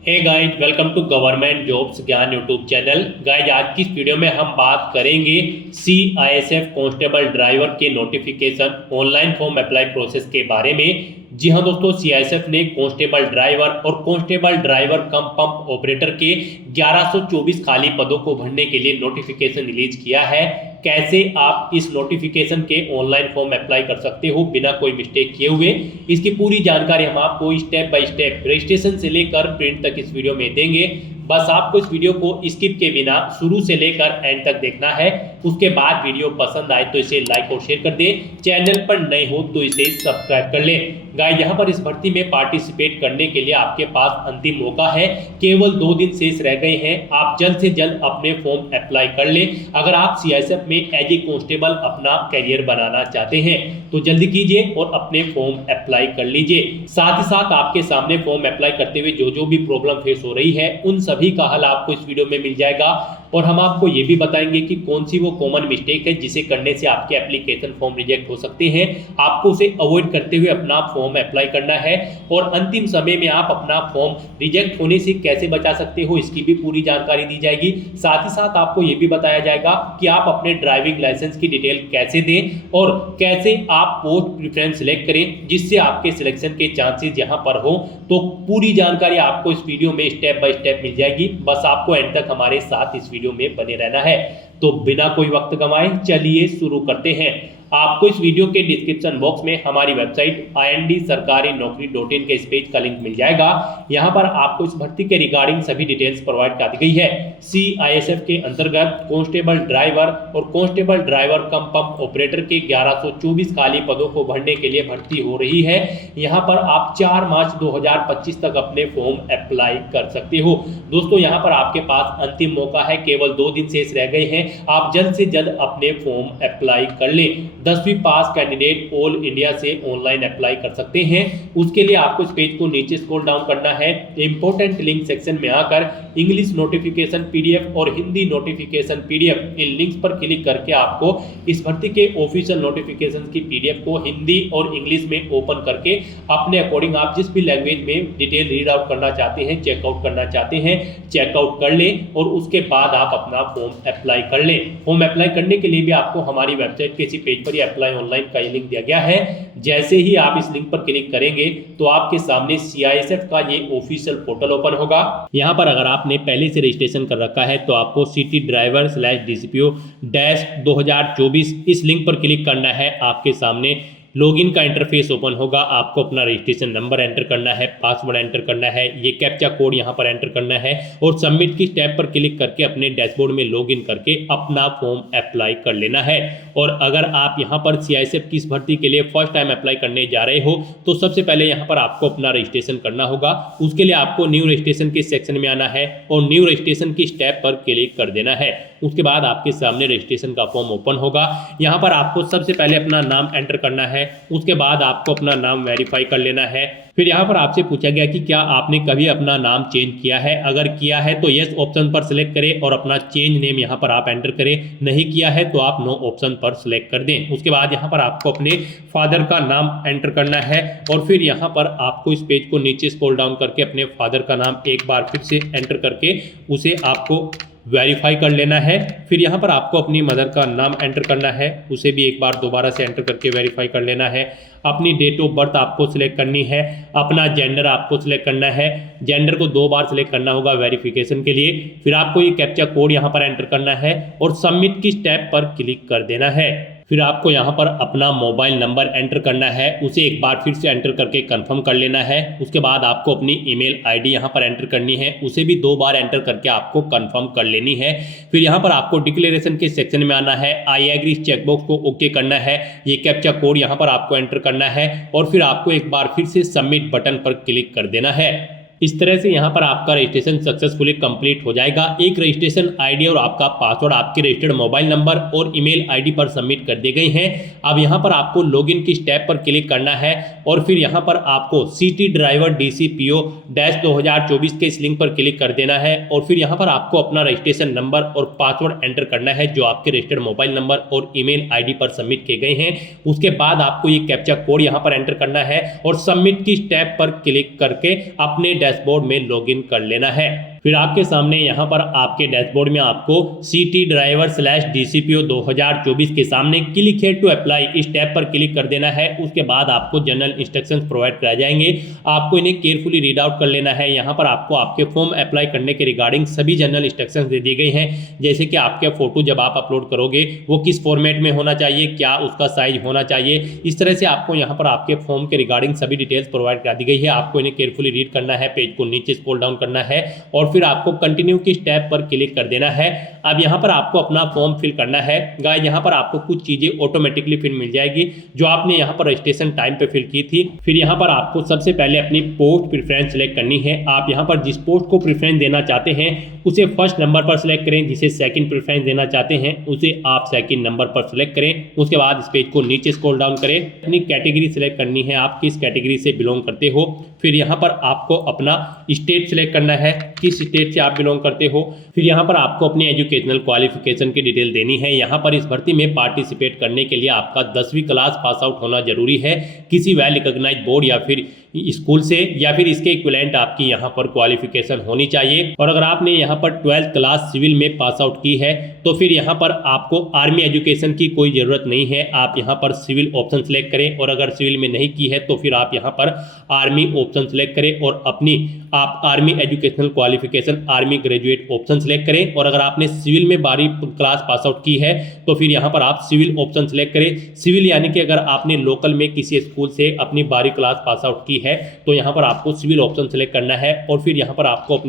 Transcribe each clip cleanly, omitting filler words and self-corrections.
Hey guys, welcome to government jobs Gyan YouTube channel. Guys, आज की इस वीडियो में हम बात करेंगे CISF कांस्टेबल ड्राइवर के notification online form apply process के बारे में। जी हाँ दोस्तों, CISF ने कांस्टेबल ड्राइवर और constable driver cum pump operator के 1124 खाली पदों को भरने के लिए नोटिफिकेशन रिलीज किया है। कैसे आप इस नोटिफिकेशन के ऑनलाइन फॉर्म अप्लाई कर सकते हो बिना कोई मिस्टेक किए हुए, इसकी पूरी जानकारी हम आपको स्टेप बाय स्टेप रजिस्ट्रेशन से लेकर प्रिंट तक इस वीडियो में देंगे। बस आपको इस वीडियो को स्किप के बिना शुरू से लेकर एंड तक देखना है। उसके बाद वीडियो पसंद आए तो इसे लाइक और शेयर कर दें। चैनल पर नए हो तो इसे सब्सक्राइब कर लें। गाइस, यहाँ पर इस भर्ती में पार्टिसिपेट करने के लिए आपके पास अंतिम मौका है। केवल 2 दिन शेष रह गए हैं। आप जल्द से जल्द अपने फॉर्म अप्लाई कर लें। अगर आप CISF में एज ए कांस्टेबल अपना करियर बनाना चाहते हैं तो जल्दी कीजिए और अपने फॉर्म अप्लाई कर लीजिए। साथ ही साथ आपके सामने फॉर्म अप्लाई करते हुए जो भी प्रॉब्लम फेस हो रही है उन सभी का हल आपको इस वीडियो में मिल जाएगा। और हम आपको ये भी बताएंगे कि कौन सी वो कॉमन मिस्टेक है जिसे करने से आपके एप्लीकेशन फॉर्म रिजेक्ट हो सकते हैं। आपको उसे अवॉइड करते हुए अपना फॉर्म अप्लाई करना है और अंतिम समय में आप अपना फॉर्म रिजेक्ट होने से कैसे बचा सकते हो इसकी भी पूरी जानकारी दी जाएगी। साथ ही साथ आपको ये भी बताया जाएगा कि आप अपने ड्राइविंग लाइसेंस की डिटेल कैसे दें और कैसे आप पोस्ट प्रेफरेंस सिलेक्ट करें जिससे आपके सिलेक्शन के चांसेस यहाँ पर हो। तो पूरी जानकारी आपको इस वीडियो में स्टेप बाय स्टेप मिल जाएगी। बस आपको एंड तक हमारे साथ इस वीडियो में बने रहना है। तो बिना कोई वक्त गंवाए चलिए शुरू करते हैं। आपको इस वीडियो के डिस्क्रिप्शन बॉक्स में हमारी वेबसाइट IND-sarkari-naukri.in के इस पेज का लिंक मिल जाएगा। यहाँ पर आपको इस भर्ती के रिगार्डिंग सभी डिटेल्स प्रोवाइड कर दी गई है। CISF के अंतर्गत कांस्टेबल ड्राइवर और constable driver cum pump operator के 1124 खाली पदों को भरने के लिए भर्ती हो रही है। यहाँ पर आप 4 मार्च 2025 तक अपने फॉर्म अप्लाई कर सकते हो। दोस्तों, यहाँ पर आपके पास अंतिम मौका है। केवल 2 दिन शेष रह गए हैं। आप जल्द से जल्द अपने फॉर्म अप्लाई कर लें। 10वीं पास कैंडिडेट ऑल इंडिया से ऑनलाइन अप्लाई कर सकते हैं। उसके लिए आपको इस पेज को नीचे स्क्रॉल डाउन करना है। इंपॉर्टेंट लिंक सेक्शन में आकर इंग्लिश नोटिफिकेशन PDF और हिंदी नोटिफिकेशन PDF इन लिंक्स पर क्लिक करके आपको इस भर्ती के ऑफिशियल नोटिफिकेशन की PDF को हिंदी और इंग्लिश में ओपन करके अपने अकॉर्डिंग आप जिस भी लैंग्वेज में डिटेल रीड आउट करना चाहते हैं, चेकआउट करना चाहते हैं, चेकआउट कर लें और उसके बाद आप अपना फॉर्म अप्लाई कर लें। फॉर्म अप्लाई करने के लिए भी आपको हमारी वेबसाइट के इसी पेज पर अप्लाई ऑनलाइन का लिंक दिया गया है। जैसे ही आप इस लिंक पर क्लिक करेंगे तो आपके सामने CISF का ये ऑफिशियल पोर्टल ओपन होगा। यहाँ पर अगर आपने पहले से रजिस्ट्रेशन कर रखा है तो आपको सिटी ड्राइवर/DCPO-2024 इस लिंक पर क्लिक करना है। आपके सामने लॉगिन का इंटरफेस ओपन होगा। आपको अपना रजिस्ट्रेशन नंबर एंटर करना है, पासवर्ड एंटर करना है, ये कैप्चा कोड यहाँ पर एंटर करना है और सबमिट की टैब पर क्लिक करके अपने डैशबोर्ड में लॉगिन करके अपना फॉर्म अप्लाई कर लेना है। और अगर आप यहाँ पर CISF की इस भर्ती के लिए फर्स्ट टाइम अप्लाई करने जा रहे हो तो सबसे पहले यहाँ पर आपको अपना रजिस्ट्रेशन करना होगा। उसके लिए आपको न्यू रजिस्ट्रेशन के सेक्शन में आना है और न्यू रजिस्ट्रेशन की टैब पर क्लिक कर देना है। उसके बाद आपके सामने रजिस्ट्रेशन का फॉर्म ओपन होगा। यहाँ पर आपको सबसे पहले अपना नाम एंटर करना है। उसके बाद आपको अपना नाम वेरीफाई कर लेना है। फिर यहाँ पर आपसे पूछा गया कि क्या आपने कभी अपना नाम चेंज किया है। अगर किया है तो यस ऑप्शन पर सिलेक्ट करें और अपना चेंज नेम यहाँ पर आप एंटर करें। नहीं किया है तो आप नो ऑप्शन पर सिलेक्ट कर दें। उसके बाद यहाँ पर आपको अपने फादर का नाम एंटर करना है और फिर यहाँ पर आपको इस पेज को नीचे स्क्रॉल डाउन करके अपने फादर का नाम एक बार फिर से एंटर करके उसे आपको वेरीफाई कर लेना है। फिर यहाँ पर आपको अपनी मदर का नाम एंटर करना है, उसे भी एक बार दोबारा से एंटर करके वेरीफाई कर लेना है। अपनी डेट ऑफ बर्थ आपको सिलेक्ट करनी है। अपना जेंडर आपको सिलेक्ट करना है। जेंडर को 2 बार सिलेक्ट करना होगा वेरिफिकेशन के लिए। फिर आपको ये कैप्चा कोड यहाँ पर एंटर करना है और सबमिट की स्टेप पर क्लिक कर देना है। फिर आपको यहाँ पर अपना मोबाइल नंबर एंटर करना है, उसे एक बार फिर से एंटर करके कंफर्म कर लेना है। उसके बाद आपको अपनी ईमेल आईडी यहाँ पर एंटर करनी है, उसे भी 2 बार एंटर करके आपको कंफर्म कर लेनी है। फिर यहाँ पर आपको डिक्लेरेशन के सेक्शन में आना है। आई एग्री चेकबॉक्स को ओके करना है। ये कैप्चा कोड यहाँ पर आपको एंटर करना है और फिर आपको एक बार फिर से सबमिट बटन पर क्लिक कर देना है। इस तरह से यहाँ पर आपका रजिस्ट्रेशन सक्सेसफुली कंप्लीट हो जाएगा। एक रजिस्ट्रेशन आईडी और आपका पासवर्ड आपके रजिस्टर्ड मोबाइल नंबर और ईमेल आईडी पर सबमिट कर दिए गए हैं। अब यहाँ पर आपको लॉगिन की स्टेप पर क्लिक करना है और फिर यहाँ पर आपको सिटी ड्राइवर DCPO-2024 के इस लिंक पर क्लिक कर देना है और फिर यहाँ पर आपको अपना रजिस्ट्रेशन नंबर और पासवर्ड एंटर करना है जो आपके रजिस्टर्ड मोबाइल नंबर और ईमेल आईडी पर सबमिट किए गए हैं। उसके बाद आपको ये कैप्चा कोड यहाँ पर एंटर करना है और सबमिट की स्टेप पर क्लिक करके अपने डैशबोर्ड में लॉगिन कर लेना है। फिर आपके सामने यहाँ पर आपके डैशबोर्ड में आपको CT ड्राइवर/DCPO 2024 के सामने क्लिक है टू अप्लाई इस टैब पर क्लिक कर देना है। उसके बाद आपको जनरल इंस्ट्रक्शंस प्रोवाइड कराए जाएंगे, आपको इन्हें केयरफुली रीड आउट कर लेना है। यहाँ पर आपको आपके फॉर्म अप्लाई करने के रिगार्डिंग सभी जनरल इंस्ट्रक्शंस दे दी गई हैं, जैसे कि आपके फोटो जब आप अपलोड करोगे वो किस फॉर्मेट में होना चाहिए, क्या उसका साइज होना चाहिए, इस तरह से आपको यहाँ पर आपके फॉर्म के रिगार्डिंग सभी डिटेल्स प्रोवाइड करा दी गई है। आपको इन्हें केयरफुली रीड करना है, पेज को नीचे स्क्रॉल डाउन करना है और फिर आपको कंटिन्यू की टैब पर क्लिक कर देना है। अब यहाँ पर आपको अपना फॉर्म फिल करना है। गाइस यहाँ पर आपको कुछ चीजें ऑटोमेटिकली फिल मिल जाएगी जो आपने यहाँ पर रजिस्ट्रेशन टाइम पे फिल की थी। फिर यहाँ पर आपको सबसे पहले अपनी पोस्ट प्रेफरेंस सेलेक्ट करनी है। आप यहाँ पर जिस पोस्ट को प्रेफरेंस देना चाहते हैं उसे फर्स्ट नंबर पर सिलेक्ट करें, जिसे सेकंड प्रेफरेंस देना चाहते हैं उसे आप सेकंड नंबर पर सिलेक्ट करें। उसके बाद इस पेज को नीचे स्क्रॉल डाउन करें, अपनी कैटेगरी सिलेक्ट करनी है, आप किस कैटेगरी से बिलोंग करते हो। फिर यहाँ पर आपको अपना स्टेट सिलेक्ट करना है, किस स्टेट से आप बिलोंग करते हो। फिर यहाँ पर आपको अपनी एजुकेशनल क्वालिफिकेशन की डिटेल देनी है। यहाँ पर इस भर्ती में पार्टिसिपेट करने के लिए आपका 10वीं क्लास पास आउट होना जरूरी है, किसी वेल रिकॉग्नाइज्ड बोर्ड या फिर स्कूल से, या फिर इसके इक्विवेलेंट आपकी यहाँ पर क्वालिफिकेशन होनी चाहिए। और अगर आपने यहाँ पर 12th क्लास सिविल में पास आउट की है तो फिर यहाँ पर आपको आर्मी एजुकेशन की कोई ज़रूरत नहीं है, आप यहाँ पर सिविल ऑप्शन सेलेक्ट करें। और अगर सिविल में नहीं की है तो फिर आप यहाँ पर आर्मी ऑप्शन सेलेक्ट करें और अपनी आप army educational qualification army graduate option select करें। और अगर आपने सिविल में 12वीं क्लास पास आउट की है तो फिर यहाँ पर आप सिविल ऑप्शन सेलेक्ट करें। सिविल यानी कि अगर आपने लोकल में किसी स्कूल से अपनी 12वीं क्लास पास आउट की है तो यहाँ पर आपको सिविल ऑप्शन सेलेक्ट करना है। और फिर यहाँ पर आपको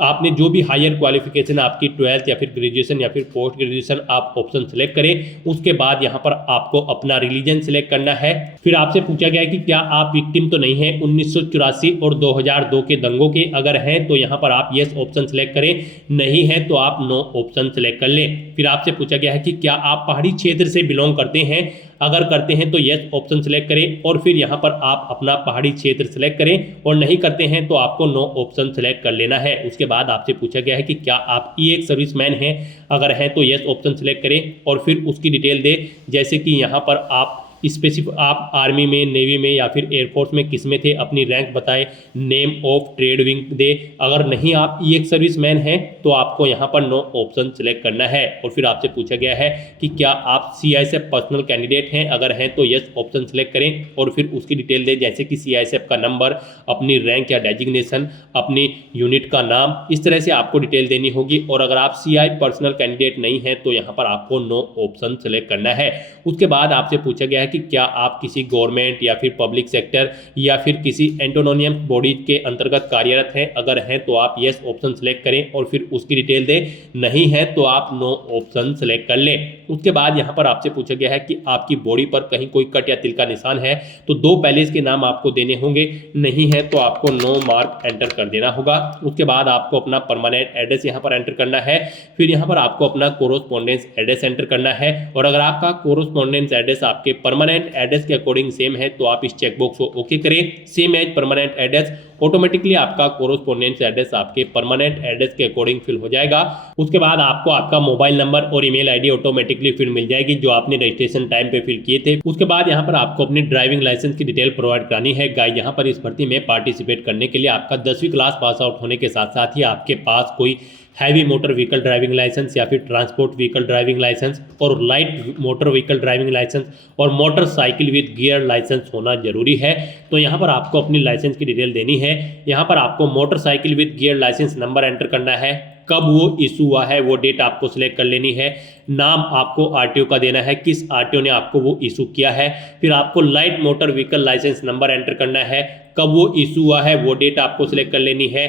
आपने जो भी हायर क्वालिफिकेशन आपकी 12th या फिर ग्रेजुएशन या फिर पोस्ट ग्रेजुएशन आप ऑप्शन सेलेक्ट करें। उसके बाद यहाँ पर आपको अपना रिलीजन सेलेक्ट करना है। फिर आपसे पूछा गया है कि क्या आप विक्टिम तो नहीं है 1984 और 2002 के दंगों के, अगर हैं तो यहाँ पर आप यस ऑप्शन सेलेक्ट करें, नहीं है तो आप नो ऑप्शन सेलेक्ट कर लें। फिर आपसे पूछा गया है कि क्या आप पहाड़ी क्षेत्र से बिलोंग करते हैं, अगर करते हैं तो यस ऑप्शन सेलेक्ट करें और फिर यहाँ पर आप अपना पहाड़ी क्षेत्र सेलेक्ट करें, और नहीं करते हैं तो आपको नो ऑप्शन सेलेक्ट कर लेना है। उसके बाद आपसे पूछा गया है कि क्या आप एक सर्विसमैन हैं, अगर हैं तो यस ऑप्शन सेलेक्ट करें और फिर उसकी डिटेल दें, जैसे कि यहाँ पर आप स्पेसिफिक आप आर्मी में, नेवी में या फिर एयरफोर्स में किस में थे, अपनी रैंक बताएं, नेम ऑफ ट्रेड विंग दे। अगर नहीं आप एक सर्विसमैन हैं तो आपको यहाँ पर नो ऑप्शन सेलेक्ट करना है। और फिर आपसे पूछा गया है कि क्या आप CISF पर्सनल कैंडिडेट हैं, अगर हैं तो यस ऑप्शन सेलेक्ट करें और फिर उसकी डिटेल दें, जैसे कि CISF का नंबर, अपनी रैंक या डेजिग्नेशन, अपनी यूनिट का नाम, इस तरह से आपको डिटेल देनी होगी। और अगर आप CI पर्सनल कैंडिडेट नहीं है तो यहाँ पर आपको नो ऑप्शन सेलेक्ट करना है। उसके बाद आपसे पूछा गया है कि क्या आप किसी गवर्नमेंट या फिर पब्लिक सेक्टर या फिर किसी एंटोनोनियम बॉडी के अंतर्गत कार्यरत हैं, अगर हैं तो आप यस ऑप्शन सेलेक्ट करें और फिर उसकी डिटेल दें, नहीं है तो आप नो ऑप्शन सेलेक्ट कर लें। उसके बाद यहाँ पर आपसे पूछा गया है कि आपकी बॉडी पर कहीं कोई कट या तिल का निशान है तो 2 पैलेस के नाम आपको देने होंगे, नहीं है तो आपको नो मार्क एंटर कर देना होगा। उसके बाद आपको अपना परमानेंट एड्रेस यहाँ पर एंटर करना है। फिर यहाँ पर आपको अपना कोरोस्पोंडेंस एड्रेस एंटर करना है, और अगर आपका कोरोस्पोंडेंस एड्रेस आपके परमानेंट एड्रेस के अकॉर्डिंग सेम है तो आप इस चेकबॉक्स को ओके करें, same as permanent address. Automatically आपका कोरोस्पोंडेंस एड्रेस आपके परमानेंट एड्रेस के अकॉर्डिंग फिल हो जाएगा। उसके बाद आपको आपका मोबाइल नंबर और ईमेल आईडी ऑटोमेटिकली फिल मिल जाएगी जो आपने रजिस्ट्रेशन टाइम पे फिल किए थे। उसके बाद यहाँ पर आपको अपनी ड्राइविंग लाइसेंस की डिटेल प्रोवाइड करानी है। गाइस यहाँ पर इस भर्ती में पार्टिसिपेट करने के लिए आपका 10वीं क्लास पास आउट होने के साथ साथ ही आपके पास कोई heavy motor vehicle driving license या फिर ट्रांसपोर्ट व्हीकल ड्राइविंग लाइसेंस और light motor vehicle driving license और मोटरसाइकिल विद गियर लाइसेंस होना जरूरी है। तो यहाँ पर आपको अपनी लाइसेंस की डिटेल देनी है। यहाँ पर आपको motorcycle with gear license number enter करना है, कब वो इशू हुआ है वो डेट आपको सिलेक्ट कर लेनी है, नाम आपको RTO का देना है, किस RTO ने आपको वो इशू किया है। फिर आपको light motor vehicle license number enter करना है, कब वो इशू हुआ है वो डेट आपको सिलेक्ट कर लेनी है,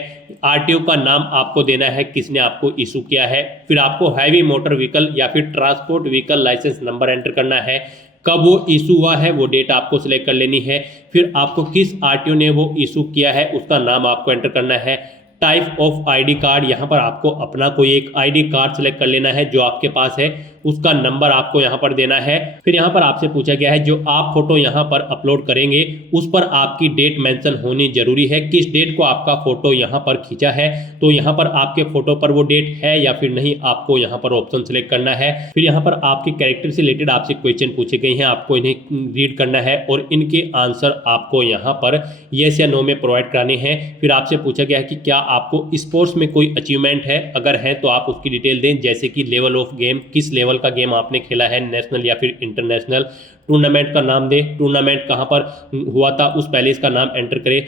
RTO का नाम आपको देना है किसने आपको इशू किया है। फिर आपको हैवी मोटर व्हीकल या फिर transport vehicle license number enter करना है, कब वो इशू हुआ है वो डेट आपको सिलेक्ट कर लेनी है। फिर आपको किस RTO ने वो इशू किया है उसका नाम आपको एंटर करना है। टाइप ऑफ ID कार्ड, यहाँ पर आपको अपना कोई एक ID कार्ड सेलेक्ट कर लेना है जो आपके पास है उसका नंबर आपको यहाँ पर देना है। फिर यहाँ पर आपसे पूछा गया है जो आप फोटो यहाँ पर अपलोड करेंगे उस पर आपकी डेट मेंशन होनी जरूरी है, किस डेट को आपका फोटो यहाँ पर खींचा है। तो यहाँ पर आपके फोटो पर वो डेट है या फिर नहीं, आपको यहाँ पर ऑप्शन सेलेक्ट करना है। फिर यहाँ पर आपके कैरेक्टर से रिलेटेड आपसे क्वेश्चन पूछे गए हैं, आपको इन्हें रीड करना है और इनके आंसर आपको यहाँ पर यस या नो में प्रोवाइड कराने हैं। फिर आपसे पूछा गया है कि क्या आपको स्पोर्ट्स में कोई अचीवमेंट है, अगर है तो आप उसकी डिटेल दें, जैसे कि लेवल ऑफ गेम, किस लेवल का गेम आपने खेला है, नेशनल या फिर इंटरनेशनल। टूर्नामेंट का नाम दे, टूर्नामेंट कहाँ पर हुआ था उस पैलेस का नाम एंटर करें।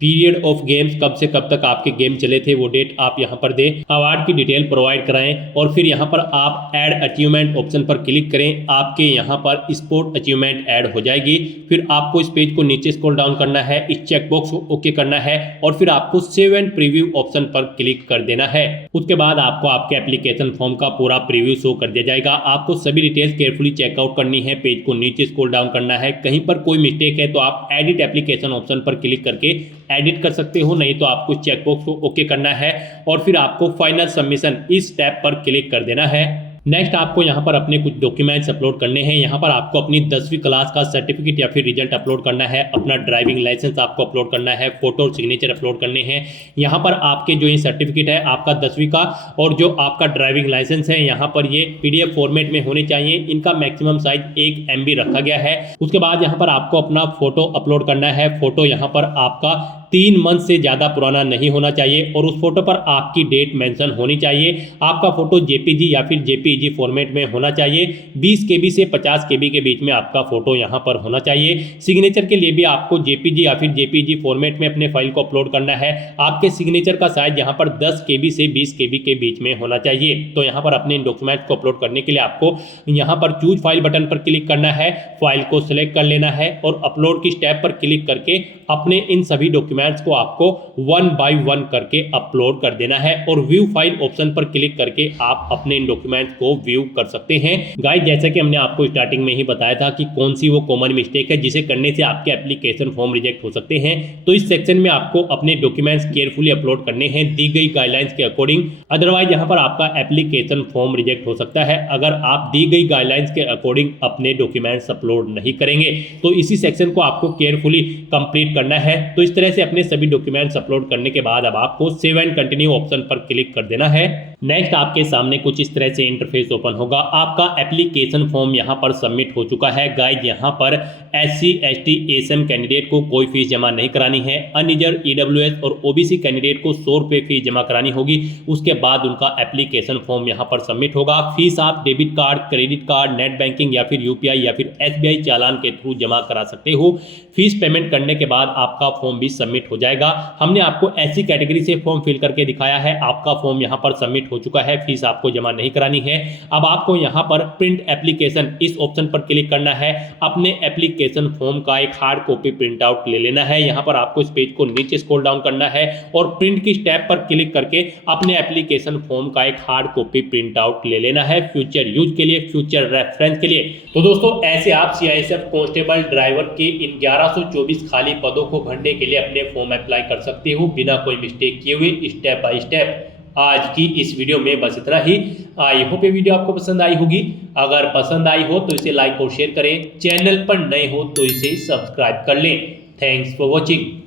पीरियड ऑफ गेम्स, कब से कब तक आपके गेम चले थे वो डेट आप यहाँ पर दें। अवार्ड की डिटेल प्रोवाइड कराएं और फिर यहाँ पर आप ऐड अचीवमेंट ऑप्शन पर क्लिक करें, आपके यहाँ पर स्पोर्ट अचीवमेंट ऐड हो जाएगी। फिर आपको इस पेज को नीचे स्क्रॉल डाउन करना है, इस चेकबॉक्स को ओके करना है और फिर आपको सेव एंड प्रीव्यू ऑप्शन पर क्लिक कर देना है। उसके बाद आपको आपके एप्लीकेशन फॉर्म का पूरा प्रीव्यू शो कर दिया जाएगा। आपको सभी डिटेल्स केयरफुली चेकआउट करनी है, पेज को नीचे स्क्रॉल डाउन करना है। कहीं पर कोई मिस्टेक है तो आप एडिट एप्लीकेशन ऑप्शन पर क्लिक करके एडिट कर सकते हो, नहीं तो आपको चेकबॉक्स को ओके करना है और फिर आपको फाइनल सबमिशन इस टैब पर क्लिक कर देना है। नेक्स्ट आपको यहाँ पर अपने कुछ डॉक्यूमेंट्स अपलोड करने हैं। यहाँ पर आपको अपनी 10वीं क्लास का सर्टिफिकेट या फिर रिजल्ट अपलोड करना है, अपना ड्राइविंग लाइसेंस आपको अपलोड करना है, फोटो और सिग्नेचर अपलोड करने हैं। यहाँ पर आपके जो ये सर्टिफिकेट है आपका 10वीं का और जो आपका ड्राइविंग लाइसेंस है यहाँ पर ये PDF फॉर्मेट में होने चाहिए। इनका मैक्सिमम साइज 1 MB रखा गया है। उसके बाद यहाँ पर आपको अपना फोटो अपलोड करना है। फोटो यहाँ पर आपका 3 मंथ से ज़्यादा पुराना नहीं होना चाहिए और उस फोटो पर आपकी डेट मेंशन होनी चाहिए। आपका फोटो JPG या फिर JPEG फॉर्मेट में होना चाहिए। 20 KB से 50 KB के बीच में आपका फोटो यहाँ पर होना चाहिए। सिग्नेचर के लिए भी आपको JPG या फिर JPEG फॉर्मेट में अपने फाइल को अपलोड करना है। आपके सिग्नेचर का साइज यहाँ पर 10 KB से 20 KB के बीच में होना चाहिए। तो यहाँ पर अपने इन डॉक्यूमेंट्स को अपलोड करने के लिए आपको यहाँ पर चूज फाइल बटन पर क्लिक करना है, फाइल को सिलेक्ट कर लेना है और अपलोड की स्टेप पर क्लिक करके अपने इन सभी डॉक्यूमेंट्स को आपको 1 बाय 1 करके अपलोड कर देना है और व्यू फाइल ऑप्शन पर क्लिक करके आप अपने इन डॉक्यूमेंट्स को व्यू कर सकते हैं। गाइस, जैसा कि हमने आपको स्टार्टिंग में ही बताया था कि कौन सी वो कॉमन मिस्टेक है जिसे करने से आपके एप्लीकेशन फॉर्म रिजेक्ट हो सकते हैं, तो इस सेक्शन में आपको अपने डॉक्यूमेंट्स केयरफुली अपलोड करने हैं दी गई गाइडलाइंस के अकॉर्डिंग। अदरवाइज यहाँ पर आपका एप्लीकेशन फॉर्म रिजेक्ट हो सकता है अगर आप दी गई गाइडलाइंस के अकॉर्डिंग अपने डॉक्यूमेंट्स अपलोड नहीं करेंगे। तो इसी सेक्शन को आपको केयरफुली कंप्लीट करना है। तो इस तरह से अपने सभी डॉक्यूमेंट्स अपलोड करने के बाद अब आपको सेव एंड कंटिन्यू ऑप्शन पर क्लिक कर देना है। नेक्स्ट आपके सामने कुछ इस तरह से इंटरफेस ओपन होगा। आपका एप्लीकेशन फॉर्म यहाँ पर सबमिट हो चुका है। गाइस, यहाँ पर SC ST ASM कैंडिडेट को कोई फीस जमा नहीं करानी है। अनरिजर्व EWS और OBC कैंडिडेट को 100 रुपये फीस जमा करानी होगी। उसके बाद उनका एप्लीकेशन फॉर्म यहाँ पर सबमिट होगा। फीस आप debit card, credit card, net banking या फिर UPI या फिर SBI चालान के थ्रू जमा करा सकते हो। फीस पेमेंट करने के बाद आपका फॉर्म भी सबमिट हो जाएगा। हमने आपको ऐसी कैटेगरी से फॉर्म फिल करके दिखाया है। आपका फॉर्म यहाँ पर सबमिट हो चुका है, फीस आपको जमा नहीं करानी है। अब आपको यहाँ पर प्रिंट एप्लीकेशन इस ऑप्शन पर क्लिक करना है। अपने एप्लीकेशन फॉर्म का एक हार्ड कॉपी प्रिंट आउट ले लेना है। यहाँ पर आपको इस पेज को नीचे स्क्रॉल डाउन करना है और प्रिंट की स्टेप पर क्लिक करके अपने एप्लीकेशन फॉर्म का एक हार्ड कॉपी प्रिंट आउट ले लेना है, फ्यूचर यूज के लिए, फ्यूचर रेफरेंस के लिए। तो दोस्तों, ऐसे आप CISF कांस्टेबल ड्राइवर के इन 1124 खाली पदों को भरने के लिए अपने फॉर्म अप्लाई कर सकते हो बिना कोई मिस्टेक किए हुए, स्टेप बाय स्टेप। आज की इस वीडियो में बस इतना ही। आई होप ये वीडियो आपको पसंद आई होगी। अगर पसंद आई हो तो इसे लाइक और शेयर करें। चैनल पर नए हो तो इसे सब्सक्राइब कर लें। Thanks for watching.